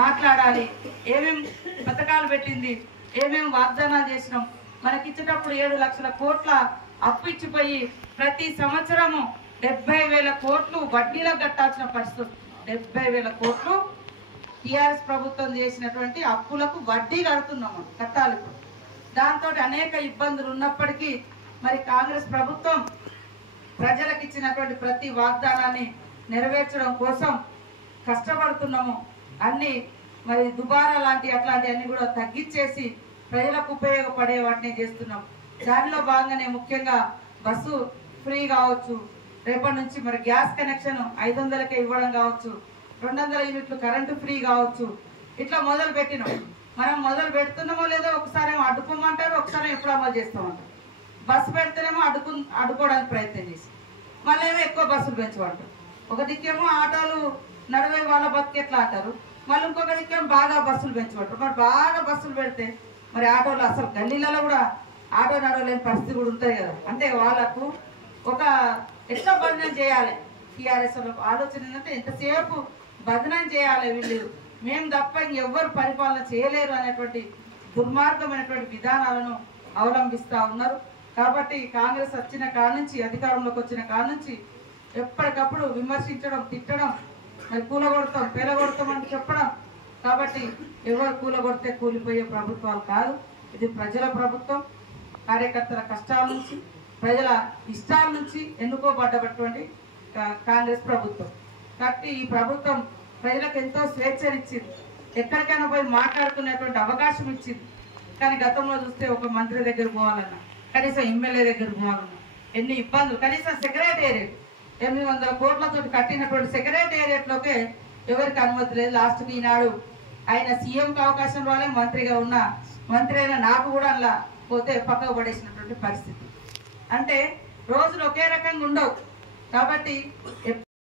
మాట్లాడాలి. ఏమేం పథకాలు పెట్టింది, ఏమేం వాగ్దానాలు చేసినాం. మనకి ఇచ్చేటప్పుడు 7 లక్షల కోట్ల అప్పు ఇచ్చిపోయి ప్రతి సంవత్సరము 70,000 కోట్లు వడ్డీలకు కట్టాల్సిన పరిస్థితి. 70,000 కోట్లు టీఆర్ఎస్ ప్రభుత్వం చేసినటువంటి అప్పులకు వడ్డీ కడుతున్నాము, కట్టాలి. దాంతో అనేక ఇబ్బందులు ఉన్నప్పటికీ మరి కాంగ్రెస్ ప్రభుత్వం ప్రజలకు ఇచ్చినటువంటి ప్రతి వాగ్దానాన్ని నెరవేర్చడం కోసం కష్టపడుతున్నాము. అన్ని మరి దుబారా లాంటి అట్లాంటి అన్ని కూడా తగ్గించేసి ప్రజలకు ఉపయోగపడే వాటిని చేస్తున్నాం. దానిలో భాగంగానే ముఖ్యంగా బస్సు ఫ్రీ కావచ్చు, రేపటి నుంచి మరి గ్యాస్ కనెక్షన్ 500కే ఇవ్వడం కావచ్చు, 200 యూనిట్లు కరెంటు ఫ్రీ కావచ్చు. ఇట్లా మొదలు పెట్టినాం. మనం మొదలు పెడుతున్నామో లేదో ఒకసారి అడ్డుకోమంటారు, ఒకసారి ఎప్పుడు అమలు చేస్తామంటారు. బస్సు పెడితేనేమో అడ్డుకోవడానికి ప్రయత్నం చేసి మళ్ళీ ఏమో ఎక్కువ బస్సులు పెంచమంటారు. ఒక దిక్కేమో ఆటోలు నడవే వాళ్ళ బతికెట్లా అంటారు, మళ్ళీ ఇంకొక దిక్కేమో బాగా బస్సులు పెంచమంటారు. మరి బాగా బస్సులు పెడితే మరి ఆటోలు అసలు గల్లీలలో కూడా ఆటో నడవలేని పరిస్థితి కూడా ఉంటుంది కదా. అంటే వాళ్ళకు ఒక ఎట్లా బంధనం చేయాలి, టీఆర్ఎస్ ఆలోచన ఏంటంటే ఎంతసేపు బంధనం చేయాలి, వీళ్ళు మేము తప్ప ఇంకెవ్వరు పరిపాలన చేయలేరు అనేటువంటి దుర్మార్గమైనటువంటి విధానాలను అవలంబిస్తూ ఉన్నారు. కాబట్టి కాంగ్రెస్ వచ్చిన కాడ నుంచి, అధికారంలోకి వచ్చిన కాడ నుంచి ఎప్పటికప్పుడు విమర్శించడం, తిట్టడం, మరి కూలగొడతాం పేలగొడతాం అని చెప్పడం. కాబట్టి ఎవరు కూలగొడితే కూలిపోయే ప్రభుత్వాలు కాదు, ఇది ప్రజల ప్రభుత్వం. కార్యకర్తల కష్టాల నుంచి, ప్రజల ఇష్టాల నుంచి ఎన్నుకోబడ్డటువంటి కాంగ్రెస్ ప్రభుత్వం. కాబట్టి ఈ ప్రభుత్వం ప్రజలకు ఎంతో స్వేచ్ఛనిచ్చింది, ఎక్కడికైనా పోయి మాట్లాడుకునేటువంటి అవకాశం ఇచ్చింది. కానీ గతంలో చూస్తే ఒక మంత్రి దగ్గర పోవాలన్నా, కనీసం ఎమ్మెల్యే దగ్గర పోవాలన్నా ఎన్ని ఇబ్బందులు. కనీసం సెక్రటేరియట్ 800 కోట్లతో కట్టినటువంటి సెక్రటేరియట్లోకే ఎవరికి అనుమతి లేదు. లాస్ట్కి ఈనాడు ఆయన సీఎంకి అవకాశం రాలే, మంత్రిగా ఉన్న మంత్రి అయినా నాకు కూడా అలా పోతే పక్కకు పడేసినటువంటి పరిస్థితి. అంటే రోజులు ఒకే రకంగా ఉండవు. కాబట్టి